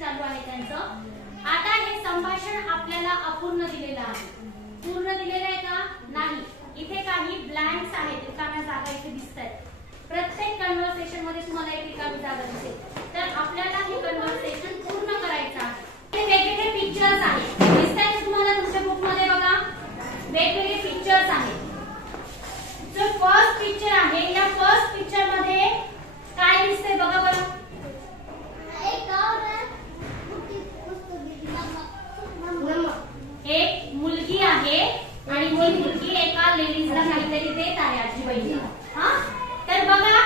चालू आहे त्यांचं. आता हे संभाषण आपल्याला अपूर्ण दिलेलं आहे. पूर्ण दिलेलं आहे का? नाही. इथे काही ब्लँक्स आहेत, रिकाम्या जागा इथे दिसतात. प्रत्येक कन्व्हर्सेशन मध्ये तुम्हाला एक रिकामी जागा दिसेल. तर आपल्याला हे कन्व्हर्सेशन पूर्ण करायचं आहे. वेगवेगळे पिक्चर्स आहेत, दिसतात तुम्हाला तुमच्या बुक मध्ये बघा. वेगवेगळे पिक्चर्स आहेत. जो फर्स्ट पिक्चर आहे, या फर्स्ट पिक्चर मध्ये काय दिसतंय बघा बरं. एक मुलगी आहे आणि ती मुलगी एका लेडीजला काहीतरी देत आहे, आजीबाईला. हा, तर बघा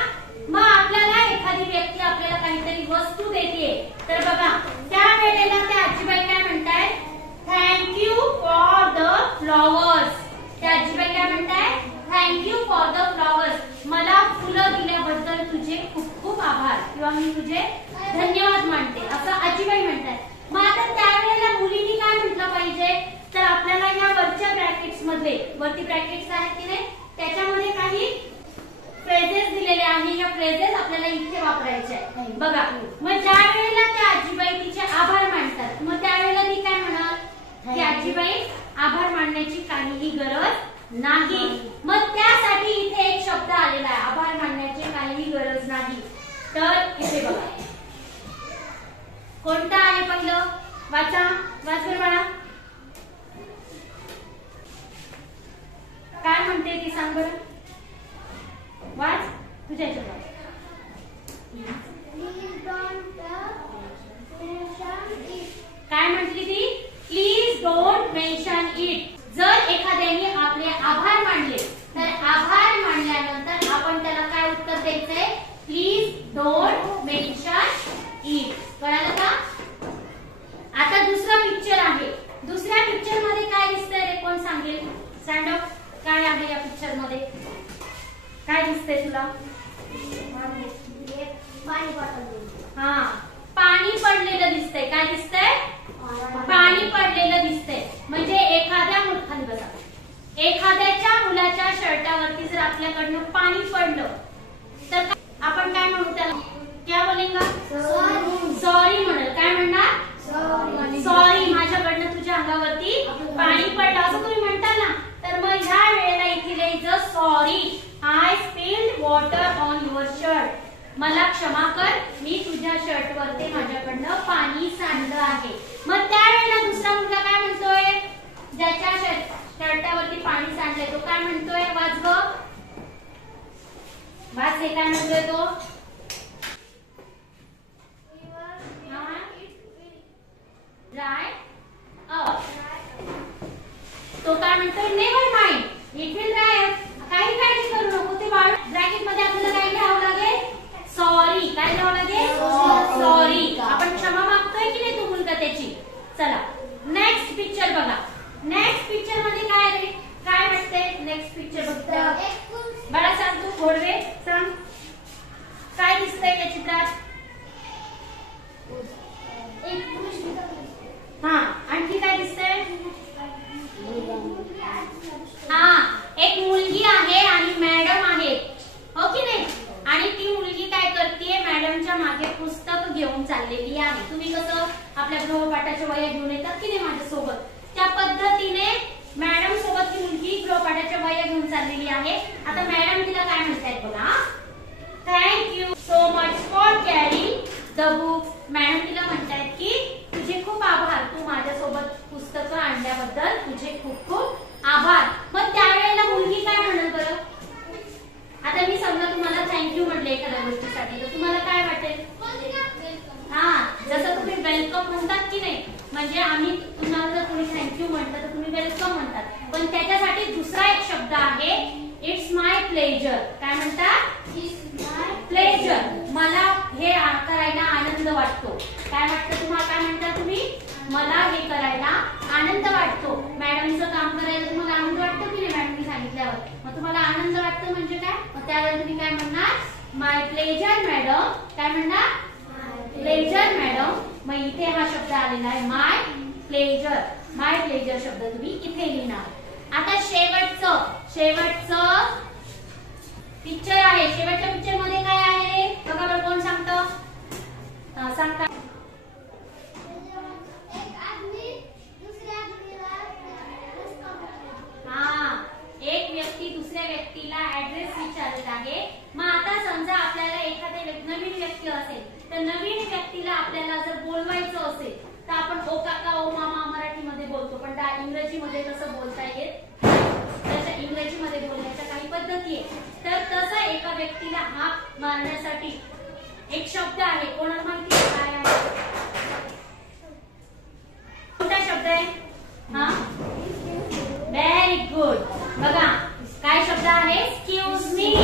मग आपल्याला एखादी व्यक्ती आपल्याला काहीतरी वस्तू देते. तर बघा त्या वेळेला त्या आजीबाई काय म्हणतायत? Thank you for the flowers. त्या आजीबाई काय म्हणतायत? Thank you for the flowers. मला फुलं दिल्याबद्दल तुझे खूप खूप आभार किंवा मी तुझे धन्यवाद मानते, असं आजीबाई म्हणतात. मग आता त्यावेळेला मुलींनी काय म्हटलं पाहिजे? तर आपल्याला या वरच्या ब्रॅकेट्स मध्ये, वरती ब्रॅकेट्स आहेत की नाही, त्याच्यामध्ये काही फ्रेजेस दिलेले आहे. या फ्रेजेस आपल्याला इथे वापरायचे आहेत. बघा मग ज्या वेळेला त्या आजीबाई तिचे आभार मानतात, मग त्यावेळेला ती काय म्हणाल? की आजीबाई आभार मानण्याची काहीही गरज नाही. मग त्यासाठी इथे एक शब्द आलेला आहे, आभार मानण्याची काहीही गरज नाही. तर इथे बघा कोणतं आहे पहिलं? वाचा, वाच बाळा. काय म्हणते ती सांग बरं. वाच तुझ्या ह्याच्यात. काय म्हटली ती? Please don't mention it. जर एखाद्याने आपले आभार मानले तर आभार मानल्यानंतर आपण त्याला काय उत्तर द्यायचंय? Please don't mention it. कळालं का? आता दुसरा पिक्चर आहे. दुसऱ्या पिक्चर मध्ये काय दिसतंय रे? कोण सांगेल? Stand up. काय आहे या पिक्चर मध्ये? काय दिसतंय तुला? हा, पाणी पडलेलं दिसतंय. काय दिसतंय? पाणी पडलेलं दिसतंय. म्हणजे एखाद्या खाली बसा, एखाद्याच्या मुलाच्या शर्टावरती जर आपल्याकडनं पाणी पडलं तर आपण काय म्हणू त्याला? क्या बोलेंगा? सॉरी म्हणेल. काय म्हणणार? सॉरी, माझ्याकडनं तुझ्या अंगावरती पाणी पडलं असं तुम्ही म्हणताल ना. तर मग ह्या वेळेला इथे लिहायचं sorry, I spilled water on your shirt. मला क्षमा कर, मी तुझ्या शर्ट वरती माझ्याकडनं पाणी सांडलं आहे. मग त्यावेळेला दुसरा मुलगा काय म्हणतोय? ज्याच्या शर्टावरती पाणी सांडलंय तो काय म्हणतोय? वाच ग, वाच. हे काय म्हणतोय तो? तो काय म्हणतोय? Never mind, it will dry. काही काळजी करू नको. ते ब्रॅकेट मध्ये आपल्याला काय लिहावं लागेल? सॉरी. काय लिहावं लागेल? सॉरी. आपण क्षमा मागतोय की नाही तो मुलगा त्याची. चला नेक्स्ट पिक्चर बघा. नेक्स्ट पिक्चर मध्ये काय रे? काय वाटतंय? नेक्स्ट पिक्चर बघता बाळा सांग तू. घोडवे सांग काय दिसतंय त्या चित्रात? हा, आणखी काय दिसतंय? हा, एक मुलगी आहे आणि मॅडम आहे, हो की नाही? आणि ती मुलगी काय करते? मॅडमच्या मागे पुस्तक घेऊन चाललेली आहे. तुम्ही कसं आपल्या गृहपाठाच्या वह्या घेऊन येतात की नाही माझ्यासोबत, त्या पद्धतीने मॅडम सोबत ती मुलगी गृहपाठाच्या वह्या घेऊन चाललेली आहे. आता मॅडम तिला काय म्हणतायत बघा. Thank you so much for carrying the books. Madam तिला म्हणतायत की तुझे खूप आभार, तू माझ्यासोबत पुस्तकं आणल्याबद्दल तुझे खूप खूप आभार. मग त्यावेळेला मुलगी काय म्हणेल बरं? आता मी समजा तुम्हाला थँक्यू म्हटले एखाद्या गोष्टीसाठी, तर तुम्हाला काय वाटेल? हा, जसं तुम्ही वेलकम म्हणतात की नाही, म्हणजे आम्ही तुम्हाला जर कोणी थँक्यू म्हटलं तर तुम्ही वेलकम म्हणतात. पण त्याच्यासाठी दुसरा एक शब्द आहे, इट्स माय प्लेजर. काय म्हणतात? प्लेजर. मला हे करायला आनंद वाटतो. काय वाटतं तुम्हाला? काय म्हणता तुम्ही? मला हे करायला आनंद वाटतो. मॅडमचं काम करायला तुम्हाला आनंद वाटतो की नाही? मॅडमनी सांगितल्यावर मग तुम्हाला आनंद वाटतो म्हणजे काय? मग त्यावेळेला तुम्ही काय म्हणणार? माय प्लेजर मॅडम. काय म्हणणार? Pleasure madam. मग इथे हा शब्द आलेला आहे माय प्लेजर. माय प्लेजर शब्द तुम्ही इथे लिहिणार. आता शेवटचं पिक्चर आहे. शेवटच्या पिक्चर मध्ये काय आहे बघा बरं, कोण सांगतं? सांगता तर नवीन व्यक्तीला आपल्याला जर बोलवायचं असेल तर आपण ओ काका ओ मामा मराठीमध्ये बोलतो, पण त्या इंग्रजीमध्ये कसं बोलता येत, त्याच्या इंग्रजीमध्ये बोलण्याच्या काही पद्धती आहे. तर तसा एका व्यक्तीला हाक मारण्यासाठी एक शब्द आहे, कोणाला माहिती आहे काय आहे? कोणता शब्द आहे? हा, व्हेरी गुड. बघा काय शब्द आहे? Excuse me.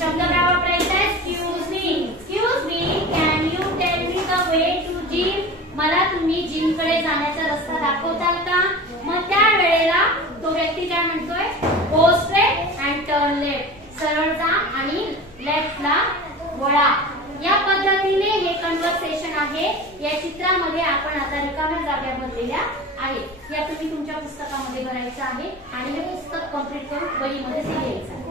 शब्द काय वापरायचा आहे? Excuse me. Excuse me, can you tell me the way to gym? मला तुम्ही जिम कडे जाण्याचा रस्ता दाखवताल का? मग त्या वेळेला तो व्यक्ती काय म्हणतोय? Go straight and turn left. सरळ जा आणि लेफ्टला वळा. या पद्धतीने हे कन्व्हर्सेशन आहे. या चित्रामध्ये आपण आता रिकाम्या जागा भरलेल्या आहेत. या तुम्ही तुमच्या पुस्तकामध्ये भरायचं आहे आणि हे पुस्तक कंप्लीट करून वहीमध्ये लिहायचं.